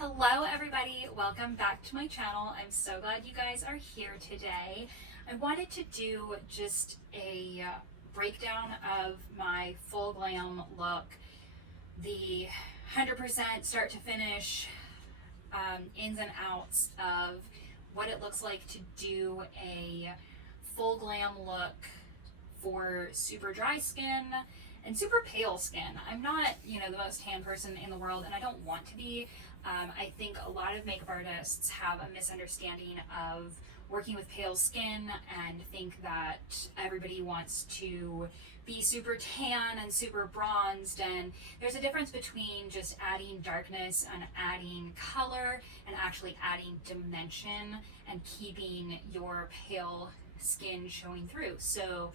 Hello everybody, welcome back to my channel. I'm so glad you guys are here today. I wanted to do just a breakdown of my full glam look, the 100% start to finish ins and outs of what it looks like to do a full glam look for super dry skin and super pale skin. I'm not, the most tan person in the world, and I don't want to be. I think a lot of makeup artists have a misunderstanding of working with pale skin and think that everybody wants to be super tan and super bronzed, and there's a difference between just adding darkness and adding color and actually adding dimension and keeping your pale skin showing through. So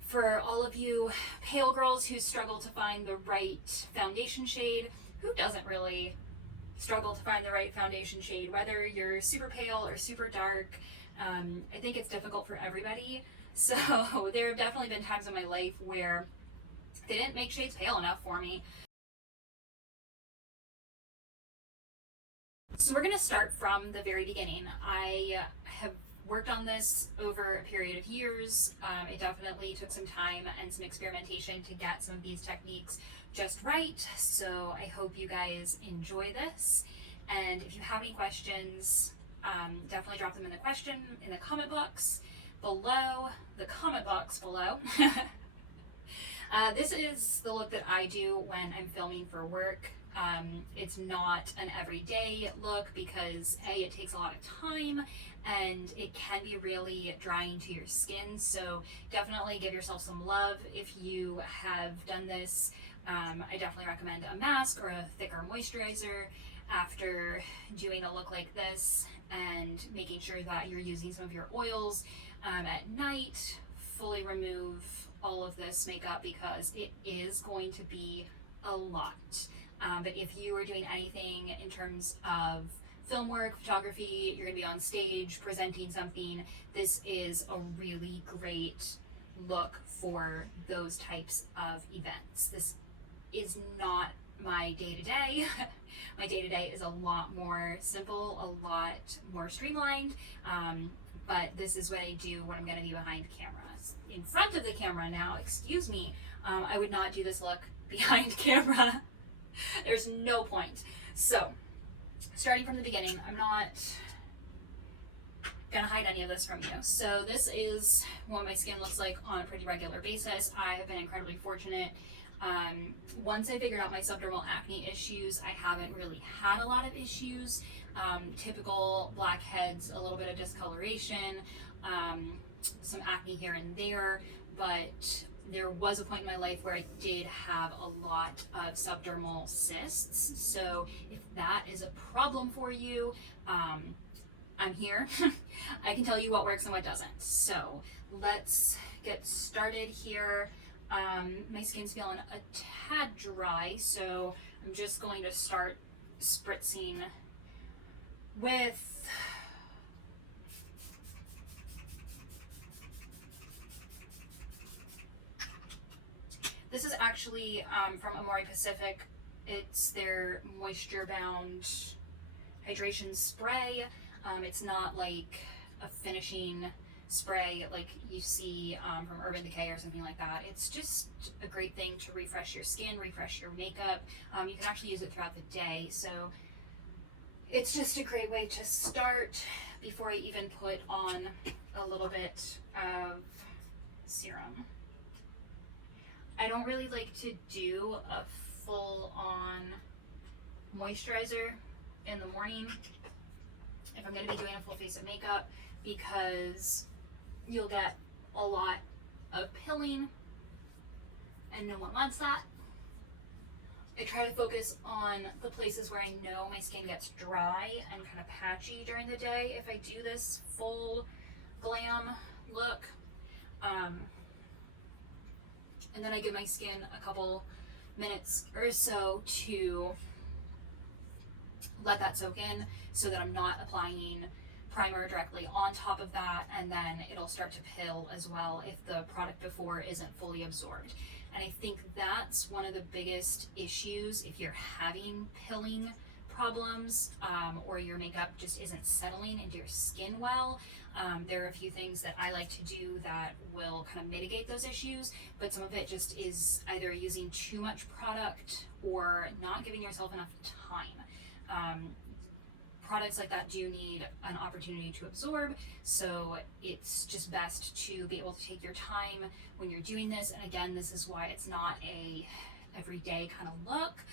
for all of you pale girls who struggle to find the right foundation shade, who doesn't really struggle to find the right foundation shade, whether you're super pale or super dark? I think it's difficult for everybody. So there have definitely been times in my life where they didn't make shades pale enough for me. So we're going to start from the very beginning. I have worked on this over a period of years. It definitely took some time and some experimentation to get some of these techniques just right. So I hope you guys enjoy this. And if you have any questions, definitely drop them in the comment box below, This is the look that I do when I'm filming for work. It's not an everyday look because it takes a lot of time and it can be really drying to your skin. So definitely give yourself some love if you have done this. I definitely recommend a mask or a thicker moisturizer after doing a look like this, and making sure that you're using some of your oils at night. Fully remove all of this makeup because it is going to be a lot. But if you are doing anything in terms of film work, photography, you're going to be on stage presenting something, this is a really great look for those types of events. This is not my day-to-day. My day-to-day is a lot more simple, a lot more streamlined, but this is what I do when I'm going to be behind cameras. In front of the camera now, excuse me, I would not do this look behind camera. There's no point. So, starting from the beginning, I'm not gonna hide any of this from you. So this is what my skin looks like on a pretty regular basis. I have been incredibly fortunate. Once I figured out my subdermal acne issues, I haven't really had a lot of issues. Typical blackheads, a little bit of discoloration, some acne here and there, but there was a point in my life where I did have a lot of subdermal cysts. So if that is a problem for you, I'm here. I can tell you what works and what doesn't. So let's get started here. My skin's feeling a tad dry, so I'm just going to start spritzing with this is actually from Morphe Pacific. It's their Moisture Bound Hydration Spray. It's not like a finishing spray like you see from Urban Decay or something like that. It's just a great thing to refresh your skin, refresh your makeup. You can actually use it throughout the day. So it's just a great way to start before I even put on a little bit of serum. I don't really like to do a full-on moisturizer in the morning if I'm going to be doing a full face of makeup, because you'll get a lot of pilling and no one wants that. I try to focus on the places where I know my skin gets dry and kind of patchy during the day if I do this full glam look. And then I give my skin a couple minutes or so to let that soak in, so that I'm not applying primer directly on top of that, and then it'll start to pill as well if the product before isn't fully absorbed. And I think that's one of the biggest issues if you're having pilling problems, or your makeup just isn't settling into your skin well, there are a few things that I like to do that will kind of mitigate those issues, but some of it just is either using too much product or not giving yourself enough time. Products like that do need an opportunity to absorb, so it's just best to be able to take your time when you're doing this. And again, this is why it's not a everyday kind of look.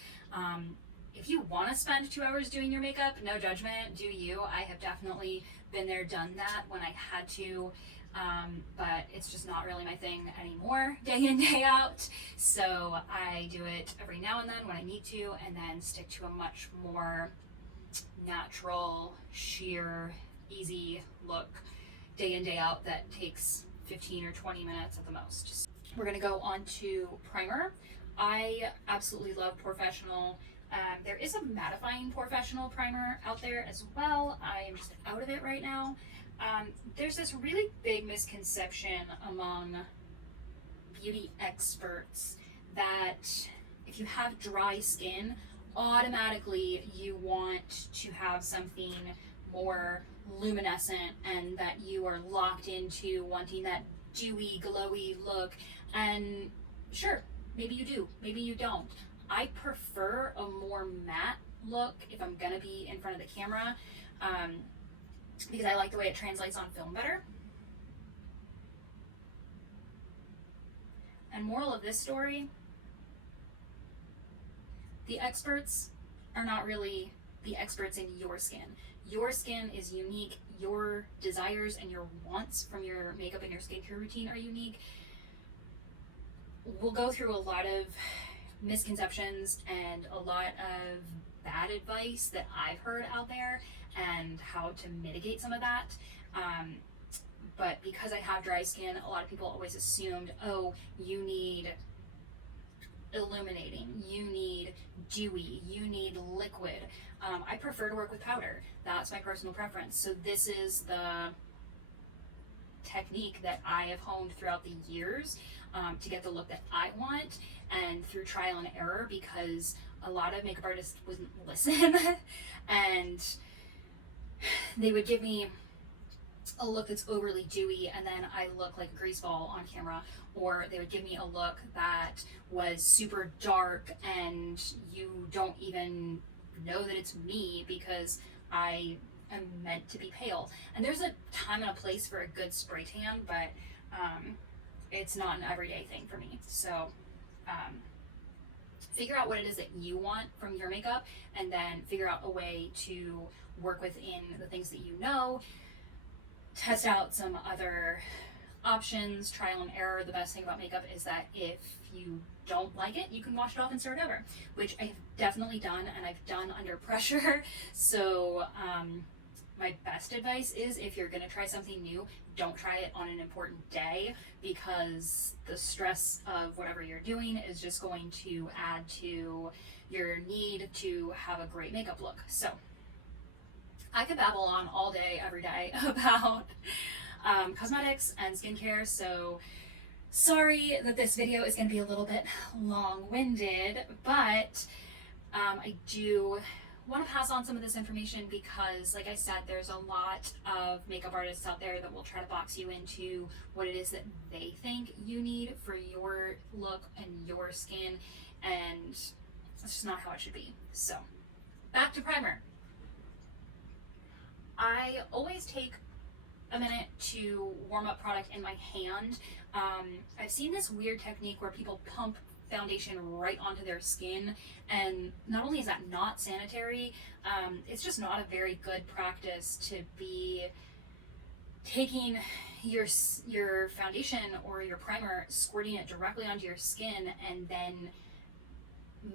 If you want to spend 2 hours doing your makeup, no judgment, do you. I have definitely been there, done that when I had to, but it's just not really my thing anymore, day in, day out. So I do it every now and then when I need to, and then stick to a much more natural, sheer, easy look day in, day out that takes 15 or 20 minutes at the most. We're going to go on to primer. I absolutely love Professional. There is a mattifying Professional primer out there as well. I am just out of it right now. There's this really big misconception among beauty experts that if you have dry skin, automatically you want to have something more luminescent and that you are locked into wanting that dewy, glowy look. And sure, maybe you do, maybe you don't. I prefer a more matte look if I'm gonna be in front of the camera, because I like the way it translates on film better. And moral of this story, the experts are not really the experts in your skin. Your skin is unique. Your desires and your wants from your makeup and your skincare routine are unique. We'll go through a lot of misconceptions and a lot of bad advice that I've heard out there and how to mitigate some of that. But because I have dry skin, a lot of people always assumed, oh, you need illuminating, you need dewy, you need liquid. I prefer to work with powder. That's my personal preference. So this is the technique that I have honed throughout the years to get the look that I want, and through trial and error, because a lot of makeup artists wouldn't listen and they would give me a look that's overly dewy and then I look like a greaseball on camera, or they would give me a look that was super dark and you don't even know that it's me because I am meant to be pale. And there's a time and a place for a good spray tan, but it's not an everyday thing for me. So figure out what it is that you want from your makeup, and then figure out a way to work within the things that you know. Test out some other options, trial and error. The best thing about makeup is that if you don't like it, you can wash it off and start over, which I've definitely done, and I've done under pressure. So my best advice is, if you're going to try something new, don't try it on an important day, because the stress of whatever you're doing is just going to add to your need to have a great makeup look. So I could babble on all day, every day about cosmetics and skincare, so sorry that this video is going to be a little bit long-winded, but I do want to pass on some of this information because, like I said, there's a lot of makeup artists out there that will try to box you into what it is that they think you need for your look and your skin, and that's just not how it should be. So back to primer. I always take a minute to warm up product in my hand. I've seen this weird technique where people pump foundation right onto their skin, and not only is that not sanitary, it's just not a very good practice to be taking your foundation or your primer, squirting it directly onto your skin, and then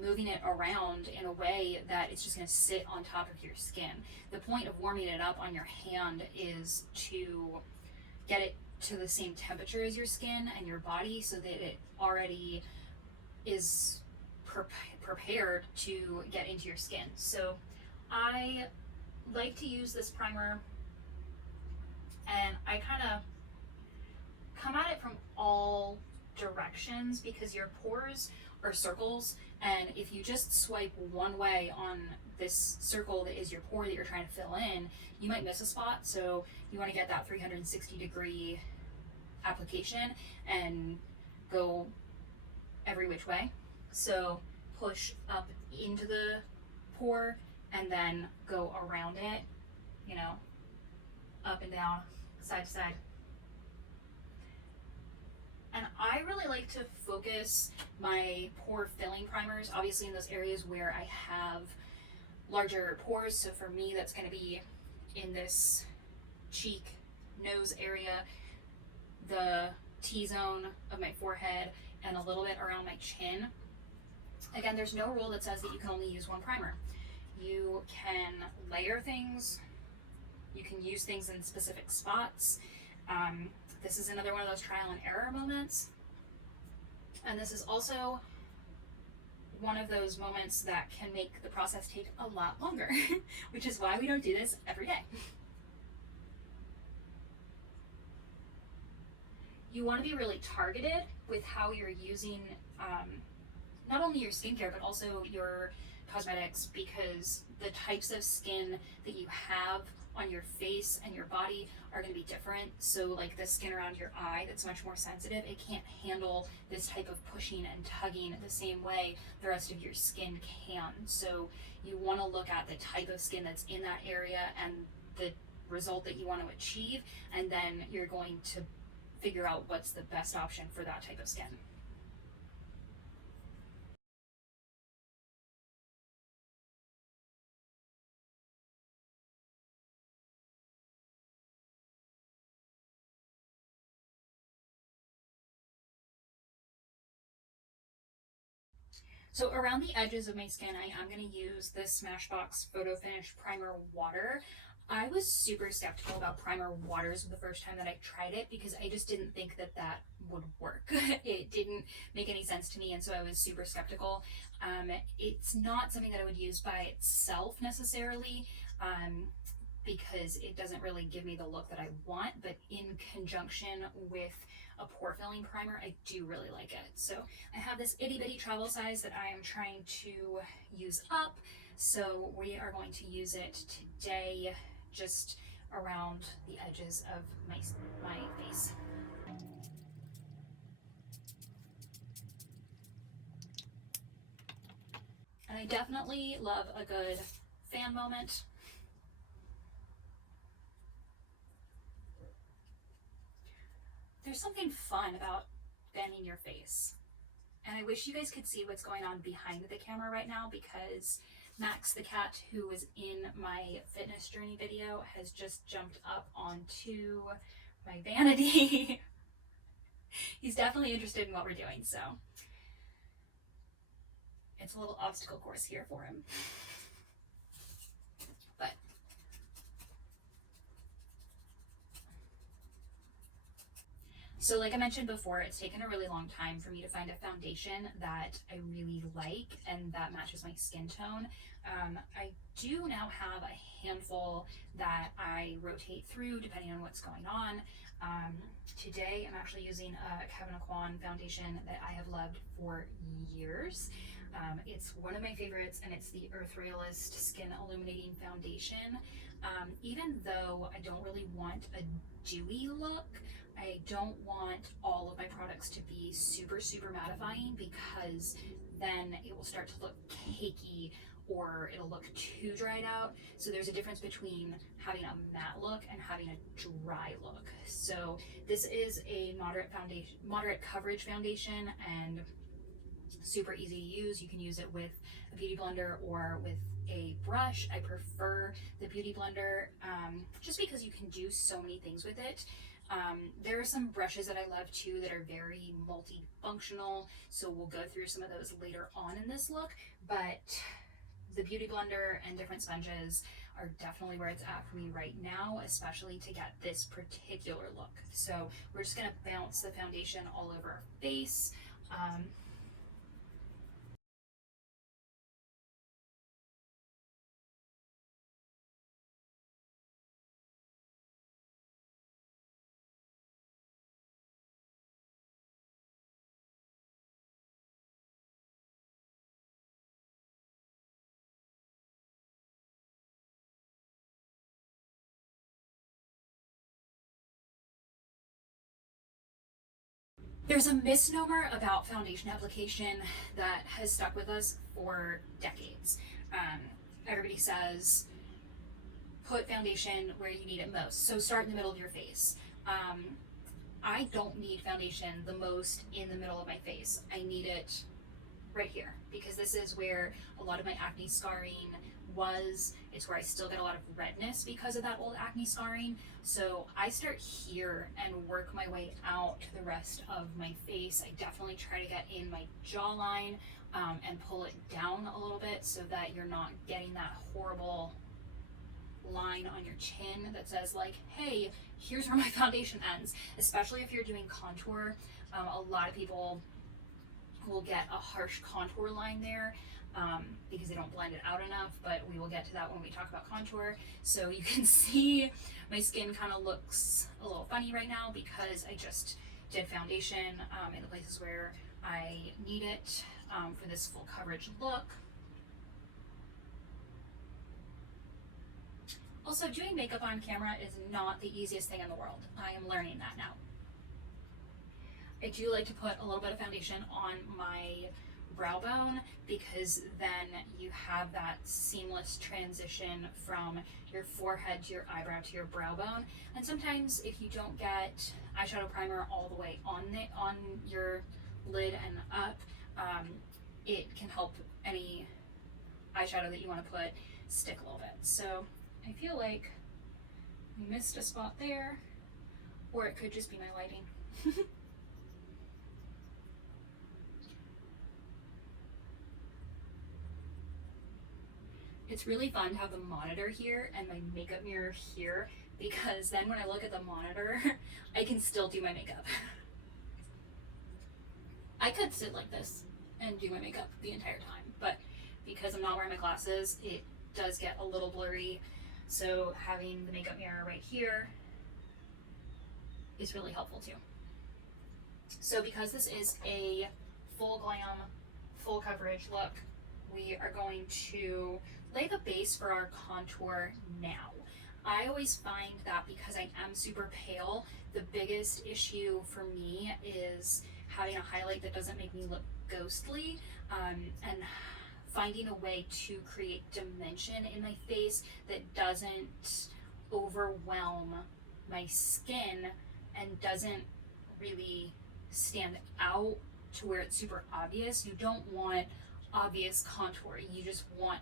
moving it around in a way that it's just going to sit on top of your skin. The point of warming it up on your hand is to get it to the same temperature as your skin and your body, so that it already is prepared to get into your skin. So I like to use this primer, and I kind of come at it from all directions, because your pores are circles, and if you just swipe one way on this circle that is your pore that you're trying to fill in, you might miss a spot. So you want to get that 360-degree application and go every which way. So push up into the pore and then go around it, you know, up and down, side to side. And I really like to focus my pore filling primers, obviously in those areas where I have larger pores. So for me, that's going to be in this cheek, nose area, the T-zone of my forehead, and a little bit around my chin. Again, there's no rule that says that you can only use one primer. You can layer things, you can use things in specific spots. This is another one of those trial and error moments. And this is also one of those moments that can make the process take a lot longer, which is why we don't do this every day. You want to be really targeted with how you're using not only your skincare, but also your cosmetics, because the types of skin that you have on your face and your body are going to be different. So like the skin around your eye that's much more sensitive, it can't handle this type of pushing and tugging the same way the rest of your skin can. So you want to look at the type of skin that's in that area and the result that you want to achieve, and then you're going to figure out what's the best option for that type of skin. So around the edges of my skin, I am going to use this Smashbox Photo Finish Primer Water. I was super skeptical about primer waters the first time that I tried it because I just didn't think that that would work. It didn't make any sense to me, and so I was super skeptical. It's not something that I would use by itself necessarily, because it doesn't really give me the look that I want, but in conjunction with a pore filling primer, I do really like it. So I have this itty bitty travel size that I am trying to use up. So we are going to use it today just around the edges of my face. And I definitely love a good fan moment. There's something fun about fanning your face. And I wish you guys could see what's going on behind the camera right now, because Max the cat, who was in my fitness journey video, has just jumped up onto my vanity. He's definitely interested in what we're doing, so it's a little obstacle course here for him. But so like I mentioned before, it's taken a really long time for me to find a foundation that I really like and that matches my skin tone. I do now have a handful that I rotate through depending on what's going on. Today I'm actually using a Kevyn Aucoin foundation that I have loved for years. It's one of my favorites, and it's the Earth Realist Skin Illuminating Foundation. Even though I don't really want a dewy look, I don't want all of my products to be super, super mattifying, because then it will start to look cakey or it'll look too dried out. So there's a difference between having a matte look and having a dry look. So this is a moderate coverage foundation, and super easy to use. You can use it with a beauty blender or with a brush. I prefer the beauty blender just because you can do so many things with it. There are some brushes that I love too that are very multifunctional, so we'll go through some of those later on in this look, but the beauty blender and different sponges are definitely where it's at for me right now, especially to get this particular look. So we're just going to bounce the foundation all over our face. There's a misnomer about foundation application that has stuck with us for decades. Everybody says, put foundation where you need it most. So start in the middle of your face. I don't need foundation the most in the middle of my face. I need it right here because this is where a lot of my acne scarring was. It's where I still get a lot of redness because of that old acne scarring. So I start here and work my way out to the rest of my face. I definitely try to get in my jawline and pull it down a little bit so that you're not getting that horrible line on your chin that says like, hey, here's where my foundation ends. Especially if you're doing contour. A lot of people will get a harsh contour line there because they don't blend it out enough, but we will get to that when we talk about contour. So you can see my skin kind of looks a little funny right now because I just did foundation in the places where I need it for this full coverage look. Also, doing makeup on camera is not the easiest thing in the world. I am learning that now. I do like to put a little bit of foundation on my brow bone because then you have that seamless transition from your forehead to your eyebrow to your brow bone. And sometimes if you don't get eyeshadow primer all the way on your lid and up, it can help any eyeshadow that you want to put stick a little bit. So I feel like I missed a spot there, or it could just be my lighting. It's really fun to have the monitor here and my makeup mirror here because then when I look at the monitor, I can still do my makeup. I could sit like this and do my makeup the entire time, but because I'm not wearing my glasses, it does get a little blurry. So having the makeup mirror right here is really helpful too. So because this is a full glam, full coverage look, we are going to lay the base for our contour now. I always find that because I am super pale, the biggest issue for me is having a highlight that doesn't make me look ghostly, and finding a way to create dimension in my face that doesn't overwhelm my skin and doesn't really stand out to where it's super obvious. You don't want obvious contour. You just want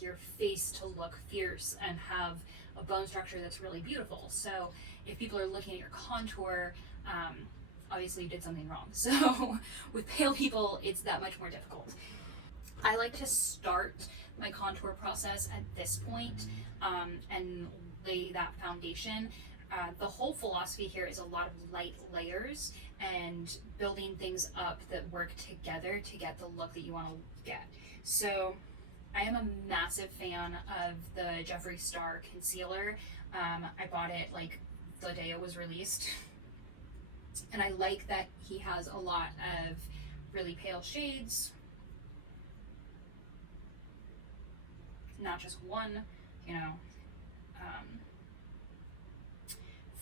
your face to look fierce and have a bone structure that's really beautiful. So if people are looking at your contour, obviously you did something wrong. So with pale people, it's that much more difficult. I like to start my contour process at this point, and lay that foundation. The whole philosophy here is a lot of light layers and building things up that work together to get the look that you want to get. So I am a massive fan of the Jeffree Star Concealer. I bought it like the day it was released. And I like that he has a lot of really pale shades. Not just one, you know.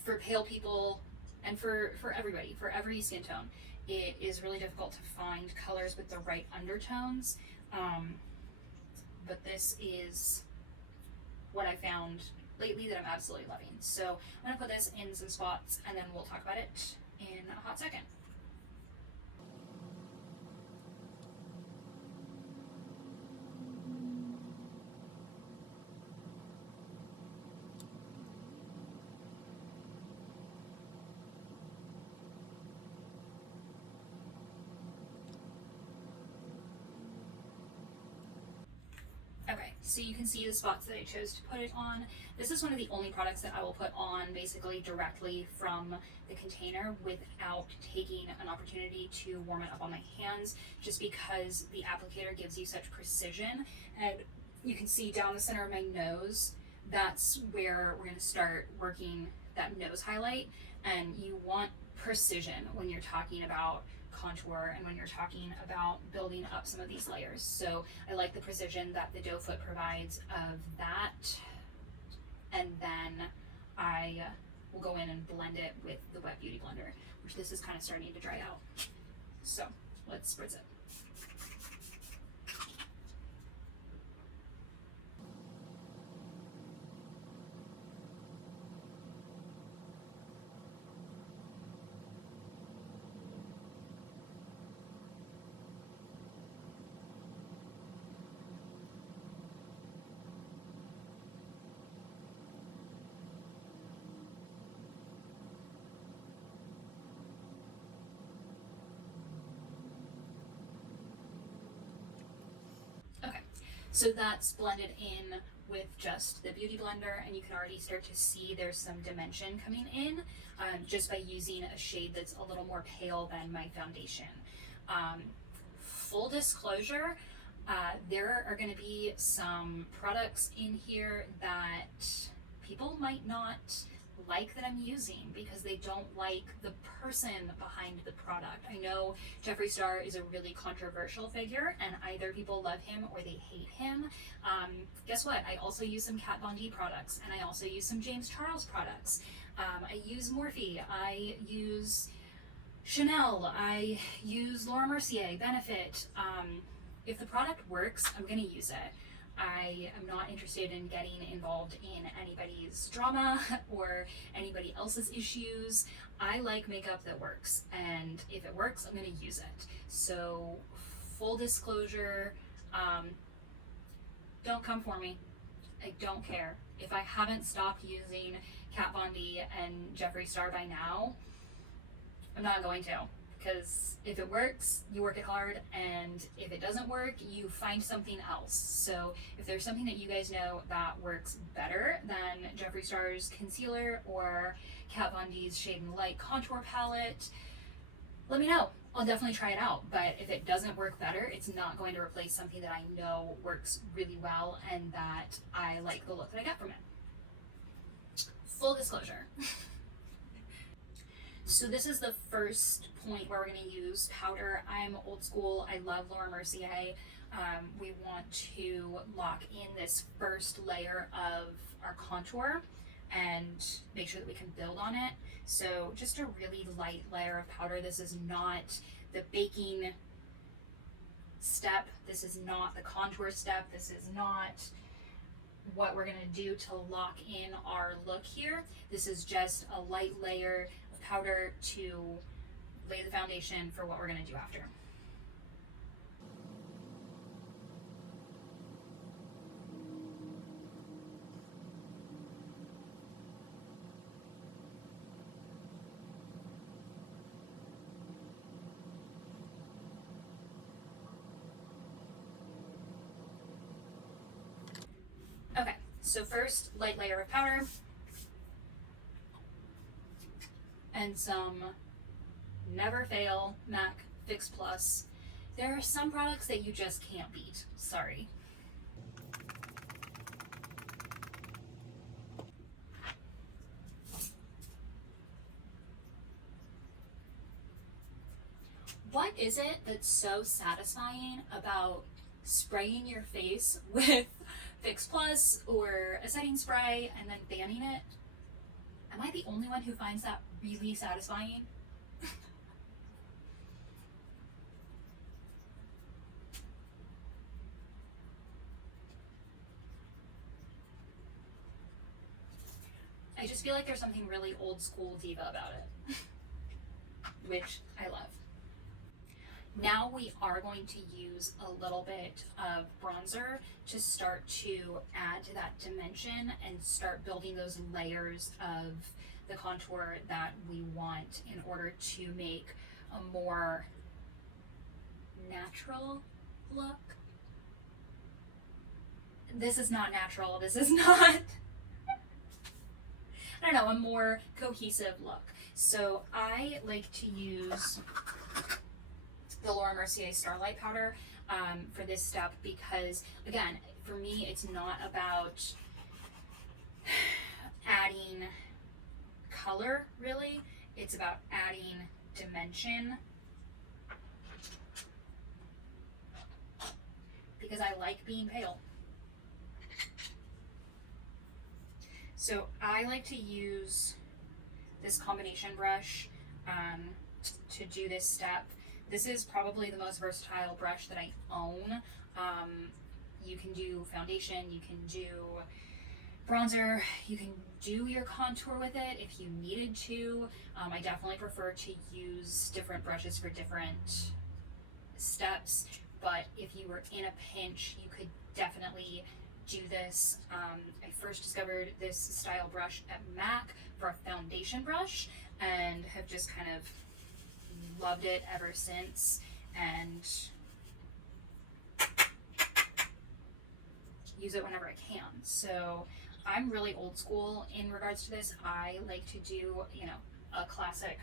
For pale people and for everybody, for every skin tone, it is really difficult to find colors with the right undertones. But this is what I found lately that I'm absolutely loving. So I'm gonna put this in some spots and then we'll talk about it in a hot second. Okay, so you can see the spots that I chose to put it on. This is one of the only products that I will put on basically directly from the container without taking an opportunity to warm it up on my hands, just because the applicator gives you such precision. And you can see down the center of my nose, that's where we're going to start working that nose highlight. And you want precision when you're talking about contour and when you're talking about building up some of these layers. So I like the precision that the doe foot provides of that. And then I will go in and blend it with the wet beauty blender, which this is kind of starting to dry out. So let's spritz it. So that's blended in with just the beauty blender, and you can already start to see there's some dimension coming in just by using a shade that's a little more pale than my foundation. Full disclosure, there are going to be some products in here that people might not like that I'm using because they don't like the person behind the product. I know Jeffree Star is a really controversial figure, and either people love him or they hate him. Guess what? I also use some Kat Von D products, and I also use some James Charles products. I use Morphe, I use Chanel, I use Laura Mercier, Benefit. If the product works, I'm gonna use it. I am not interested in getting involved in anybody's drama or anybody else's issues. I like makeup that works, and if it works, I'm going to use it. So full disclosure, don't come for me. I don't care. If I haven't stopped using Kat Von D and Jeffree Star by now, I'm not going to. Because if it works, you work it hard, and if it doesn't work, you find something else. So if there's something that you guys know that works better than Jeffree Star's concealer or Kat Von D's Shade and Light contour palette, let me know. I'll definitely try it out. But if it doesn't work better, it's not going to replace something that I know works really well and that I like the look that I get from it. Full disclosure. So this is the first point where we're going to use powder. I'm old school. I love Laura Mercier. We want to lock in this first layer of our contour and make sure that we can build on it. So just a really light layer of powder. This is not the baking step. This is not the contour step. This is not what we're going to do to lock in our look here. This is just a light layer powder to lay the foundation for what we're going to do after. Okay, so first, light layer of powder. And some Never Fail MAC Fix Plus. There are some products that you just can't beat. Sorry. What is it that's so satisfying about spraying your face with Fix Plus or a setting spray and then fanning it? Am I the only one who finds that really satisfying? I just feel like there's something really old school diva about it, which I love. Now we are going to use a little bit of bronzer to start to add to that dimension and start building those layers of the contour that we want in order to make a more natural look. This is not natural. This is not, I don't know, a more cohesive look. So I like to use the Laura Mercier Starlight powder for this step because, again, for me, it's not about adding color, really. It's about adding dimension because I like being pale. So I like to use this combination brush to do this step. This is probably the most versatile brush that I own. You can do foundation, you can do bronzer, you can do your contour with it if you needed to. I definitely prefer to use different brushes for different steps, but if you were in a pinch, you could definitely do this. I first discovered this style brush at MAC for a foundation brush and have just kind of loved it ever since, and use it whenever I can. So I'm really old school in regards to this. I like to do, you know, a classic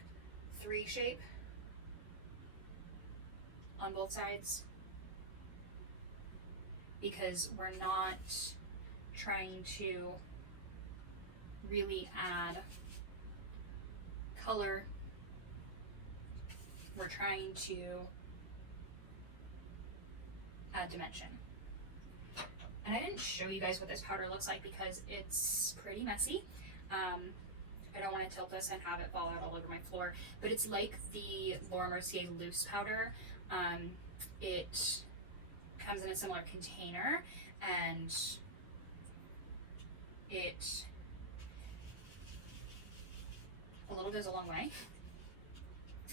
3 shape on both sides, because we're not trying to really add color. We're trying to add dimension. And I didn't show you guys what this powder looks like because it's pretty messy. I don't want to tilt this and have it fall out all over my floor, but it's like the Laura Mercier loose powder. It comes in a similar container, and a little goes a long way.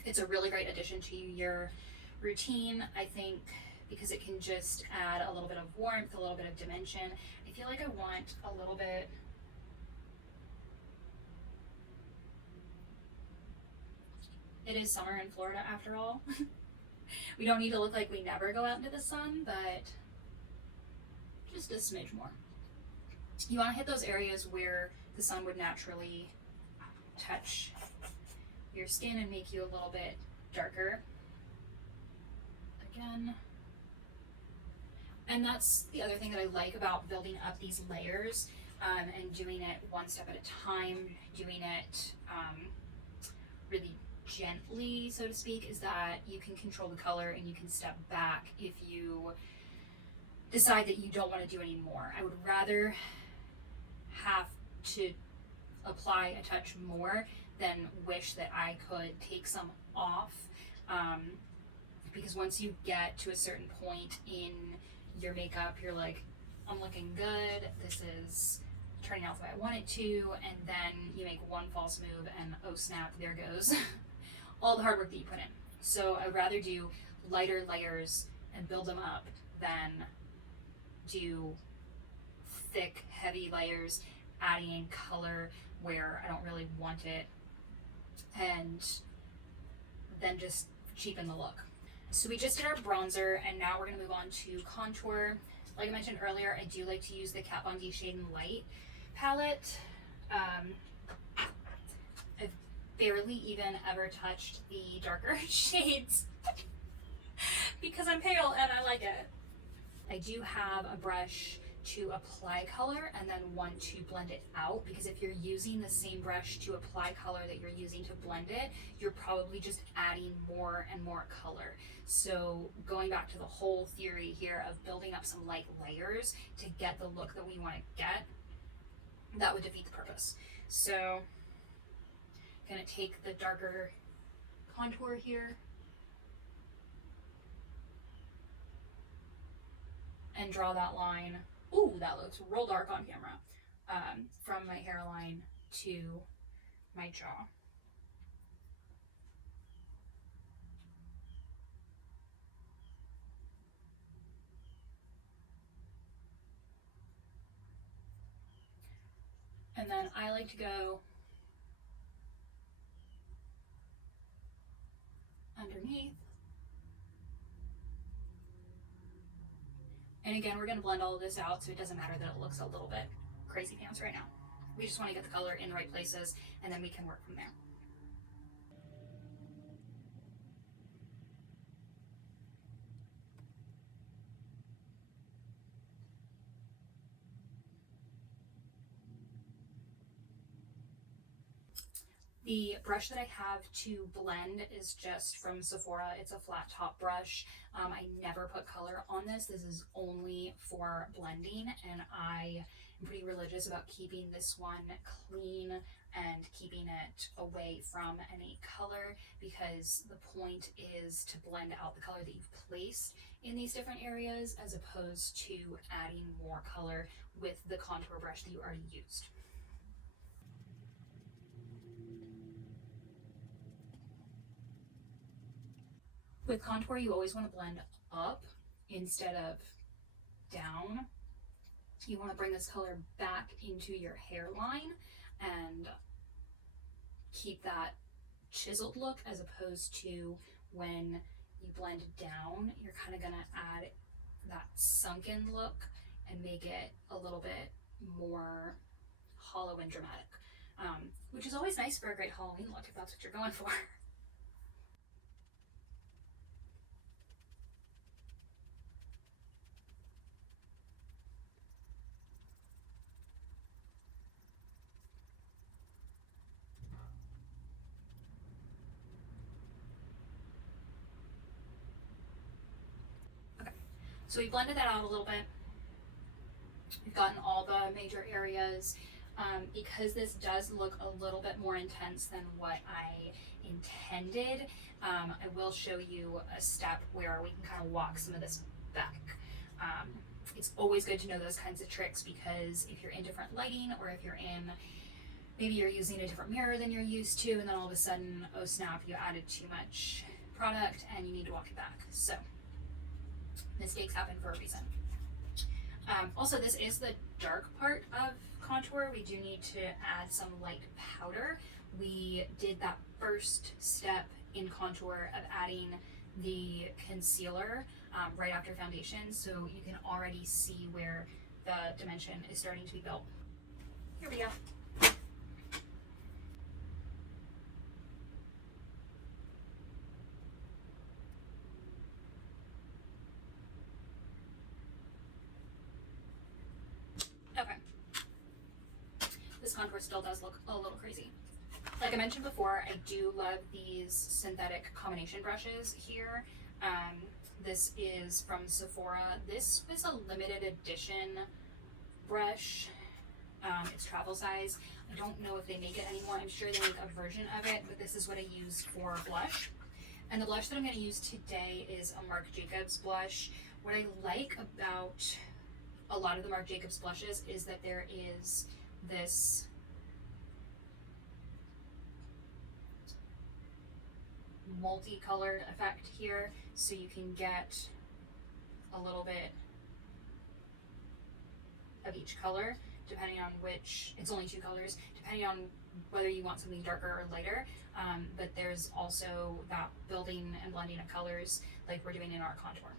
It's a really great addition to your routine, I think, because it can just add a little bit of warmth, a little bit of dimension. I feel like I want a little bit it is summer in Florida after all. We don't need to look like we never go out into the sun, but just a smidge more. You want to hit those areas where the sun would naturally touch your skin and make you a little bit darker. Again. And that's the other thing that I like about building up these layers and doing it one step at a time, doing it really gently, so to speak, is that you can control the color and you can step back if you decide that you don't want to do any more. I would rather have to apply a touch more than wish that I could take some off, because once you get to a certain point in your makeup, you're like, I'm looking good, this is turning out the way I want it to, and then you make one false move and oh snap, there goes all the hard work that you put in. So I'd rather do lighter layers and build them up than do thick, heavy layers, adding in color where I don't really want it, and then just cheapen the look. So we just did our bronzer, and now we're going to move on to contour. Like I mentioned earlier, I do like to use the Kat Von D Shade and Light palette. I've barely even ever touched the darker shades because I'm pale and I like it. I do have a brush to apply color and then one to blend it out, because if you're using the same brush to apply color that you're using to blend it, you're probably just adding more and more color. So going back to the whole theory here of building up some light layers to get the look that we want to get, that would defeat the purpose. So I'm gonna take the darker contour here and draw that line. Ooh, that looks real dark on camera. From my hairline to my jaw. And then I like to go underneath. And again, we're going to blend all of this out, so it doesn't matter that it looks a little bit crazy pants right now. We just want to get the color in the right places, and then we can work from there. The brush that I have to blend is just from Sephora. It's a flat top brush. I never put color on this. This is only for blending, and I am pretty religious about keeping this one clean and keeping it away from any color, because the point is to blend out the color that you've placed in these different areas as opposed to adding more color with the contour brush that you already used. With contour, you always want to blend up instead of down. You want to bring this color back into your hairline and keep that chiseled look, as opposed to when you blend down, you're kind of going to add that sunken look and make it a little bit more hollow and dramatic, which is always nice for a great Halloween look if that's what you're going for. So we blended that out a little bit. We've gotten all the major areas. Because this does look a little bit more intense than what I intended, I will show you a step where we can kind of walk some of this back. It's always good to know those kinds of tricks, because if you're in different lighting, or if you're in, maybe you're using a different mirror than you're used to, and then all of a sudden, oh snap, you added too much product and you need to walk it back. So mistakes happen for a reason. Also, this is the dark part of contour. We do need to add some light powder. We did that first step in contour of adding the concealer right after foundation, so you can already see where the dimension is starting to be built. Here we go. Okay. This contour still does look a little crazy. Like I mentioned before, I do love these synthetic combination brushes here. This is from Sephora. This was a limited edition brush. It's travel size. I don't know if they make it anymore. I'm sure they make a version of it, but this is what I used for blush. And the blush that I'm going to use today is a Marc Jacobs blush. What I like about a lot of the Marc Jacobs blushes is that there is this multicolored effect here, so you can get a little bit of each color depending on which, it's only 2 colors, depending on whether you want something darker or lighter, but there's also that building and blending of colors like we're doing in our contour.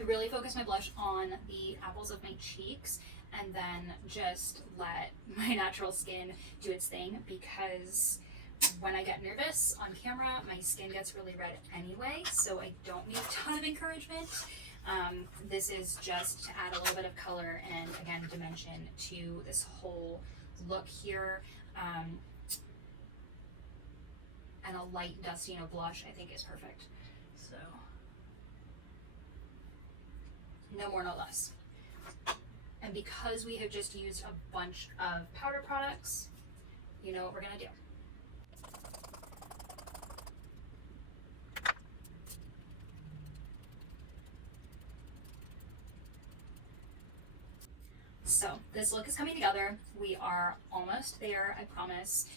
I really focus my blush on the apples of my cheeks and then just let my natural skin do its thing, because when I get nervous on camera, my skin gets really red anyway, so I don't need a ton of encouragement. This is just to add a little bit of color and, again, dimension to this whole look here. And a light dusting of blush, I think, is perfect. So, no more, no less. And because we have just used a bunch of powder products, you know what we're gonna do. So this look is coming together. We are almost there, I promise.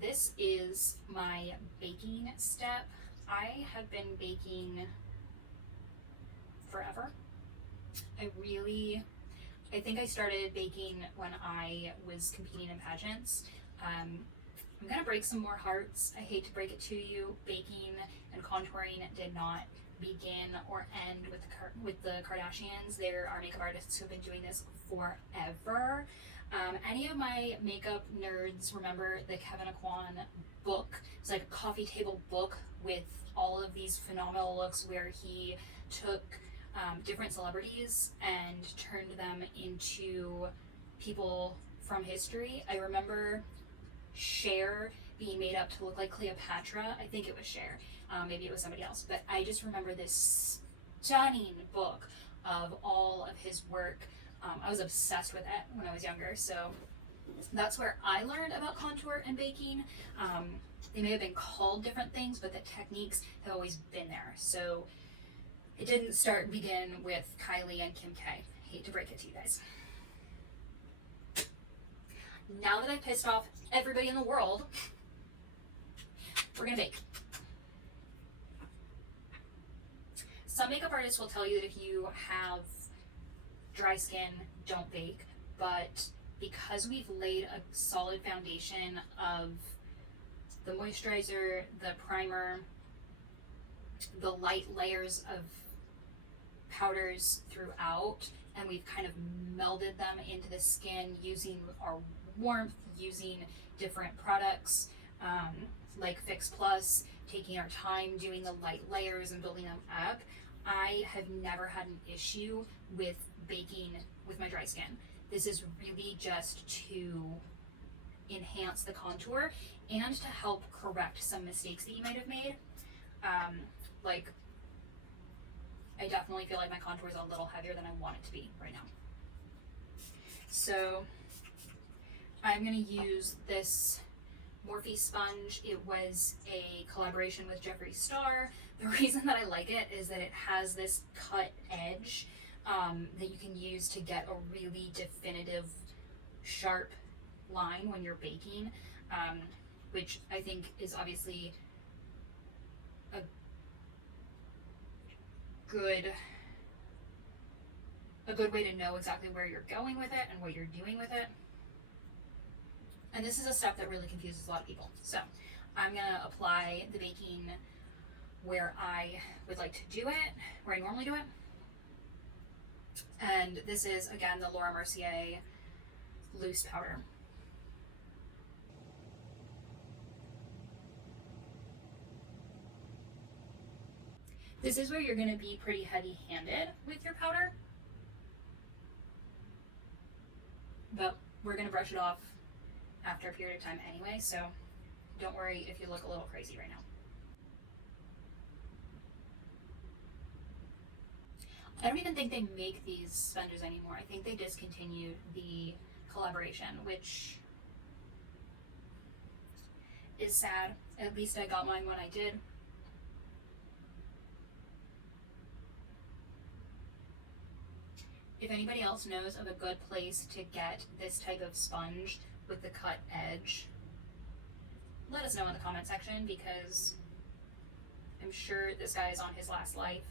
This is my baking step. I have been baking forever. I think I started baking when I was competing in pageants. I'm gonna break some more hearts. I hate to break it to you. Baking and contouring did not begin or end with the Kardashians. There are makeup artists who have been doing this forever. Any of my makeup nerds remember the Kevin Aquan book? It's like a coffee table book with all of these phenomenal looks where he took different celebrities and turned them into people from history. I remember Cher being made up to look like Cleopatra. I think it was Cher. Maybe it was somebody else. But I just remember this stunning book of all of his work. I was obsessed with it when I was younger. So that's where I learned about contour and baking. They may have been called different things, but the techniques have always been there. So it didn't begin with Kylie and Kim K. Hate to break it to you guys. Now that I've pissed off everybody in the world, we're gonna bake. Some makeup artists will tell you that if you have dry skin, don't bake, but because we've laid a solid foundation of the moisturizer, the primer, the light layers of powders throughout, and we've kind of melded them into the skin using our warmth, using different products like Fix Plus, taking our time doing the light layers and building them up, I have never had an issue with baking with my dry skin. This is really just to enhance the contour and to help correct some mistakes that you might have made. Like, I definitely feel like my contour is a little heavier than I want it to be right now. So I'm going to use this Morphe Sponge. It was a collaboration with Jeffree Star. The reason that I like it is that it has this cut edge that you can use to get a really definitive, sharp line when you're baking, which I think is obviously a good way to know exactly where you're going with it and what you're doing with it. And this is a step that really confuses a lot of people. So I'm gonna apply the baking where I would like to do it, where I normally do it. And this is, again, the Laura Mercier loose powder. This is where you're gonna be pretty heavy-handed with your powder, but we're gonna brush it off after a period of time anyway, so don't worry if you look a little crazy right now. I don't even think they make these sponges anymore. I think they discontinued the collaboration, which is sad. At least I got mine when I did. If anybody else knows of a good place to get this type of sponge with the cut edge, let us know in the comment section, because I'm sure this guy is on his last life.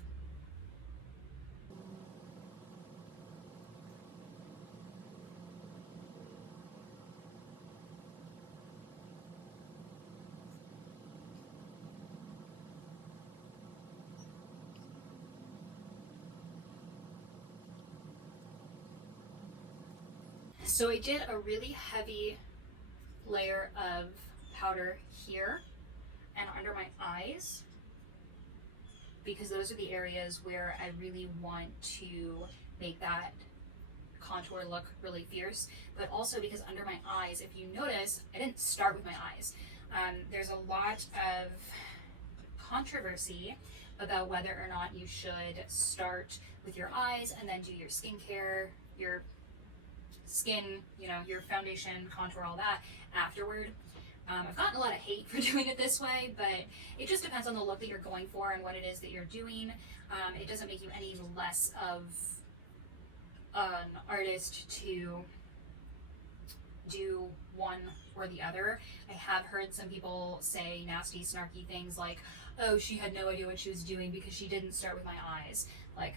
So I did a really heavy layer of powder here and under my eyes, because those are the areas where I really want to make that contour look really fierce, but also because under my eyes, if you notice, I didn't start with my eyes. There's a lot of controversy about whether or not you should start with your eyes and then do your skincare, your skin, your foundation, contour, all that afterward. I've gotten a lot of hate for doing it this way, but it just depends on the look that you're going for and what it is that you're doing. It doesn't make you any less of an artist to do one or the other. I have heard some people say nasty, snarky things like, oh, she had no idea what she was doing because she didn't start with my eyes. Like,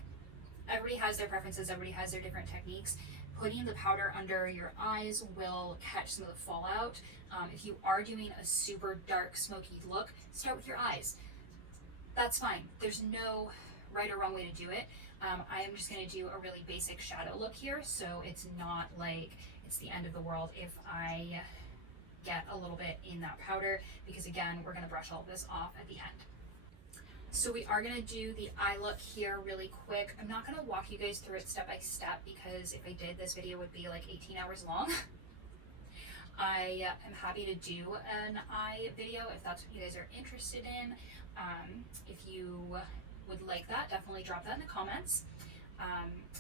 everybody has their preferences, everybody has their different techniques. Putting the powder under your eyes will catch some of the fallout. If you are doing a super dark, smoky look, start with your eyes. That's fine. There's no right or wrong way to do it. I am just going to do a really basic shadow look here, so it's not like it's the end of the world if I get a little bit in that powder, because again, we're going to brush all of this off at the end. So we are going to do the eye look here really quick. I'm not going to walk you guys through it step by step, because if I did, this video would be like 18 hours long. I am happy to do an eye video if that's what you guys are interested in. If you would like that, definitely drop that in the comments.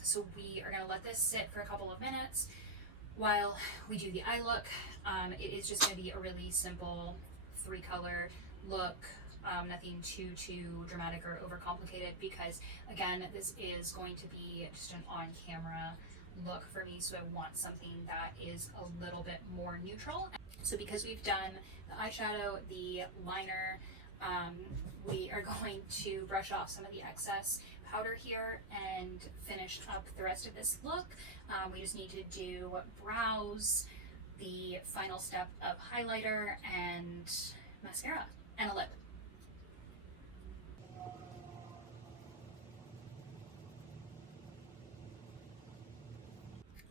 So we are going to let this sit for a couple of minutes while we do the eye look. It is just going to be a really simple 3-color look. Nothing too dramatic or overcomplicated, because again, this is going to be just an on-camera look for me, so I want something that is a little bit more neutral. So because we've done the eyeshadow, the liner, we are going to brush off some of the excess powder here and finish up the rest of this look. We just need to do brows, the final step of highlighter, and mascara, and a lip.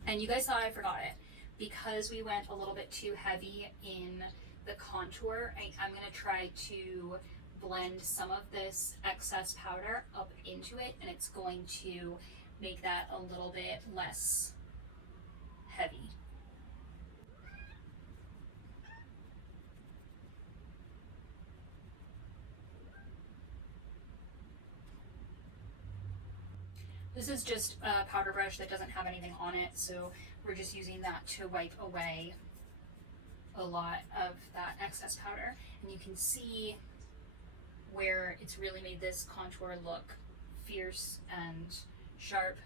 And you guys saw I forgot it, because we went a little bit too heavy in the contour. I'm going to try to blend some of this excess powder up into it, and it's going to make that a little bit less heavy. This is just a powder brush that doesn't have anything on it, so we're just using that to wipe away a lot of that excess powder. And you can see where it's really made this contour look fierce and sharp.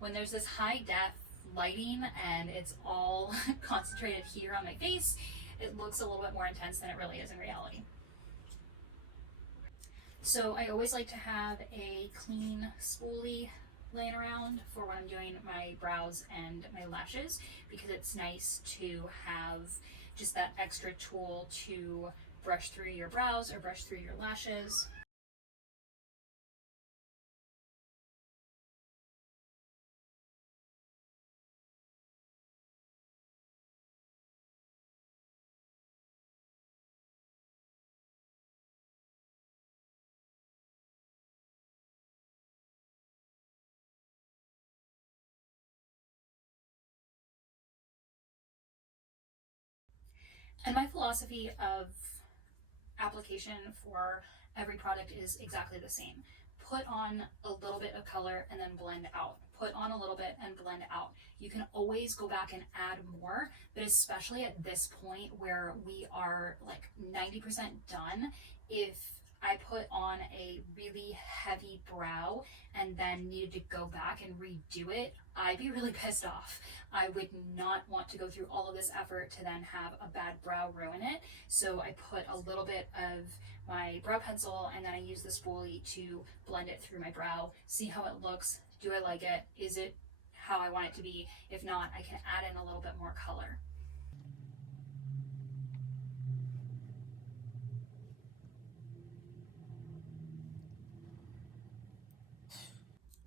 When there's this high def lighting and it's all concentrated here on my face, it looks a little bit more intense than it really is in reality. So I always like to have a clean spoolie laying around for when I'm doing my brows and my lashes, because it's nice to have just that extra tool to brush through your brows or brush through your lashes. And my philosophy of application for every product is exactly the same. Put on a little bit of color and then blend out. Put on a little bit and blend out. You can always go back and add more, but especially at this point where we are like 90% done, if I put on a really heavy brow and then needed to go back and redo it, I'd be really pissed off. I would not want to go through all of this effort to then have a bad brow ruin it. So I put a little bit of my brow pencil and then I use the spoolie to blend it through my brow, see how it looks. Do I like it? Is it how I want it to be? If not, I can add in a little bit more color.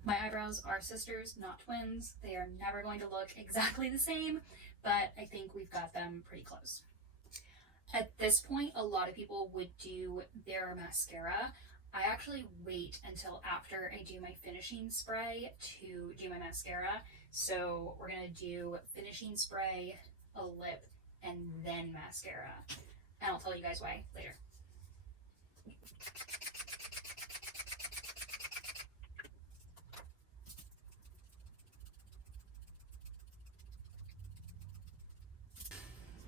My eyebrows are sisters, not twins. They are never going to look exactly the same, but I think we've got them pretty close. At this point, a lot of people would do their mascara. I actually wait until after I do my finishing spray to do my mascara. So we're gonna do finishing spray, a lip, and then mascara. And I'll tell you guys why later.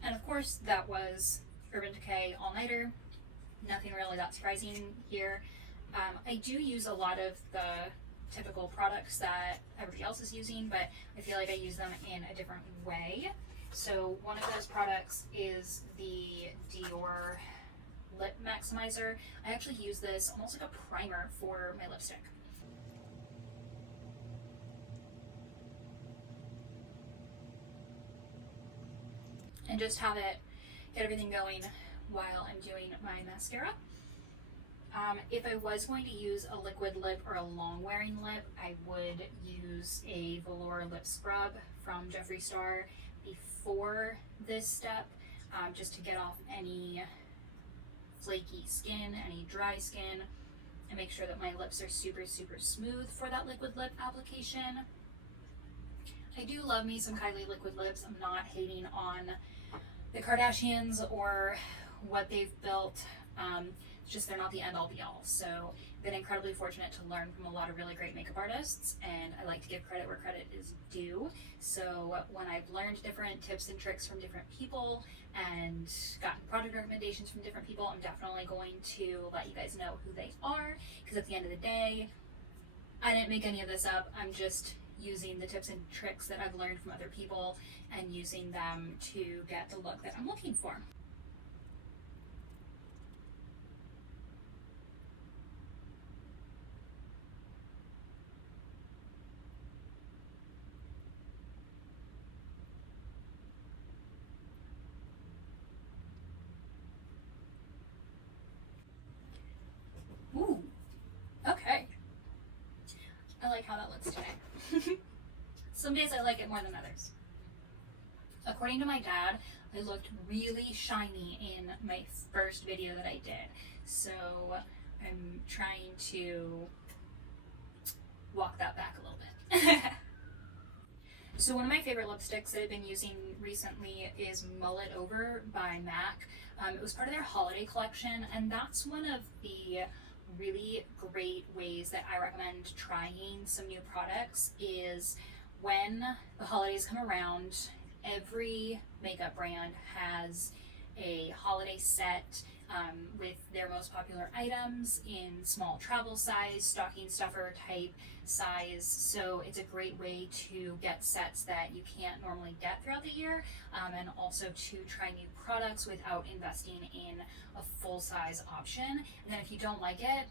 And of course, that was Urban Decay All Nighter. Nothing really that surprising here. I do use a lot of the typical products that everybody else is using, but I feel like I use them in a different way. So one of those products is the Dior Lip Maximizer. I actually use this almost like a primer for my lipstick. And just have it get everything going while I'm doing my mascara. If I was going to use a liquid lip or a long wearing lip, I would use a velour lip scrub from Jeffree Star, before this step, just to get off any flaky skin, any dry skin, and make sure that my lips are super, super smooth for that liquid lip application. I do love me some Kylie liquid lips. I'm not hating on the Kardashians or what they've built. It's just they're not the end all be all. So I've been incredibly fortunate to learn from a lot of really great makeup artists, and I like to give credit where credit is due. So when I've learned different tips and tricks from different people and gotten product recommendations from different people, I'm definitely going to let you guys know who they are, because at the end of the day, I didn't make any of this up. I'm just using the tips and tricks that I've learned from other people and using them to get the look that I'm looking for. Ooh, okay. I like how that looks today. Some days I like it more than others. According to my dad, I looked really shiny in my first video that I did. So I'm trying to walk that back a little bit. So one of my favorite lipsticks that I've been using recently is Mull It Over by MAC. It was part of their holiday collection, and that's one of the really great ways that I recommend trying some new products is when the holidays come around, every makeup brand has a holiday set with their most popular items in small travel size, stocking stuffer type size. So it's a great way to get sets that you can't normally get throughout the year, and also to try new products without investing in a full size option. And then if you don't like it,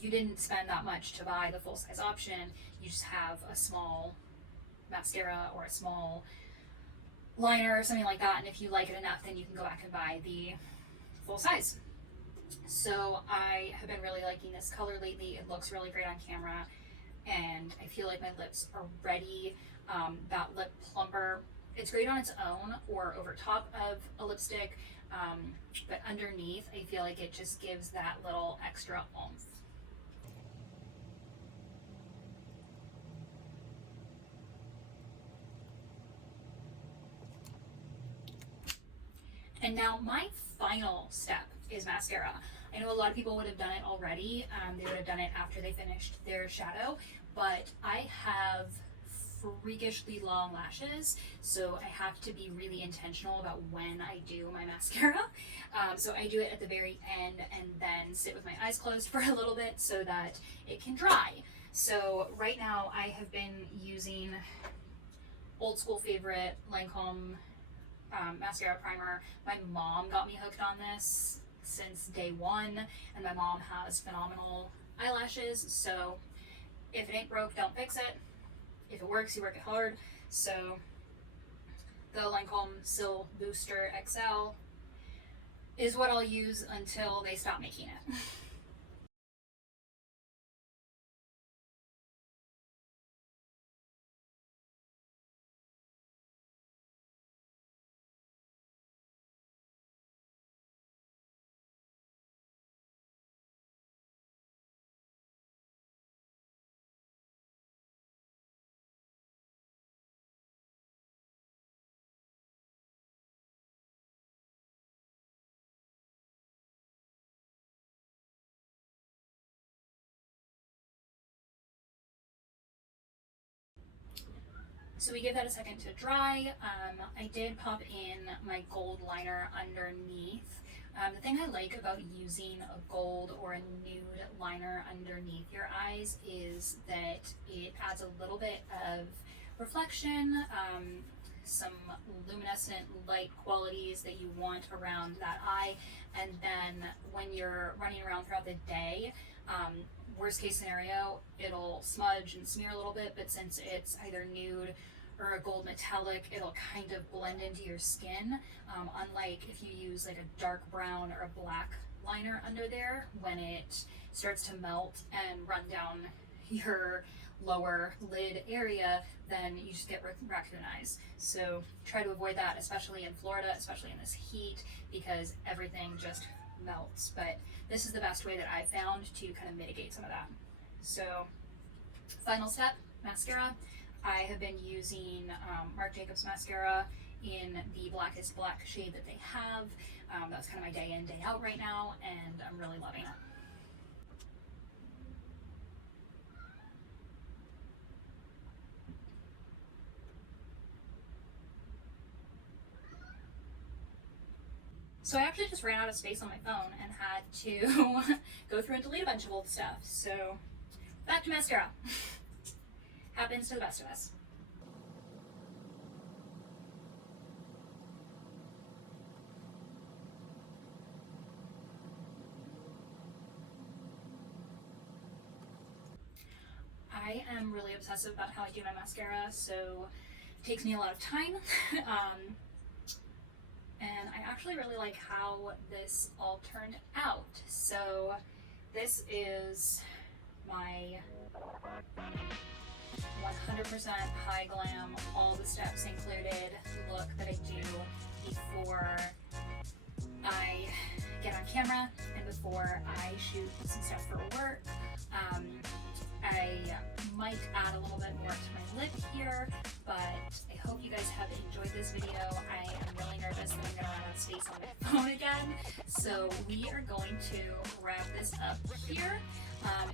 you didn't spend that much to buy the full size option. You just have a small mascara or a small liner or something like that, and if you like it enough, then you can go back and buy the full size. So I have been really liking this color lately. It looks really great on camera, and I feel like my lips are ready. That lip plumper, it's great on its own or over top of a lipstick, but underneath I feel like it just gives that little extra oomph. And now my final step is mascara. I know a lot of people would have done it already. They would have done it after they finished their shadow, but I have freakishly long lashes, so I have to be really intentional about when I do my mascara. So I do it at the very end and then sit with my eyes closed for a little bit so that it can dry. So right now I have been using old school favorite Lancome Mascara Primer. My mom got me hooked on this since day one, and my mom has phenomenal eyelashes, so if it ain't broke, don't fix it. If it works, you work it hard. So the Lancome Sil Booster XL is what I'll use until they stop making it. So we give that a second to dry. I did pop in my gold liner underneath. The thing I like about using a gold or a nude liner underneath your eyes is that it adds a little bit of reflection, some luminescent light qualities that you want around that eye, and then when you're running around throughout the day, worst case scenario, it'll smudge and smear a little bit, but since it's either nude or a gold metallic, it'll kind of blend into your skin, unlike if you use like a dark brown or a black liner under there. When it starts to melt and run down your lower lid area, then you just get recognized. So try to avoid that, especially in Florida, especially in this heat, because everything just melts. But this is the best way that I've found to kind of mitigate some of that. So final step, mascara. I have been using Marc Jacobs mascara in the blackest black shade that they have. That's kind of my day in, day out right now, and I'm really loving it. So I actually just ran out of space on my phone and had to go through and delete a bunch of old stuff. So back to mascara. Happens to the best of us. I am really obsessive about how I do my mascara, so it takes me a lot of time. And I actually really like how this all turned out. So this is my 100% high glam, all the steps included look that I do before I get on camera and before I shoot some stuff for work. I might add a little bit more to my lip here, but I hope you guys have enjoyed this video. I am really nervous that I'm going to run out of space on my phone again, so we are going to wrap this up here.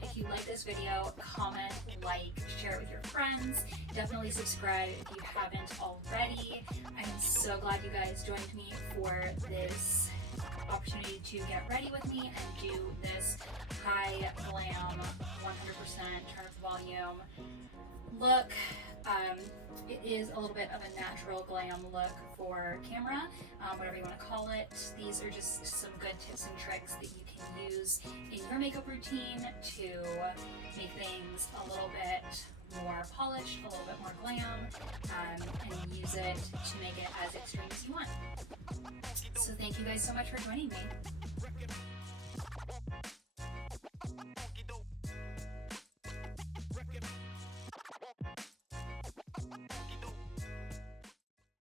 If you like this video, comment, like, share it with your friends. Definitely subscribe if you haven't already. I'm so glad you guys joined me for this opportunity to get ready with me and do this high glam 100% turn up the volume look. It is a little bit of a natural glam look for camera, whatever you want to call it. These are just some good tips and tricks that you can use in your makeup routine to make things a little bit more polished, a little bit more glam, and use it to make it as extreme as you want. So thank you guys so much for joining me.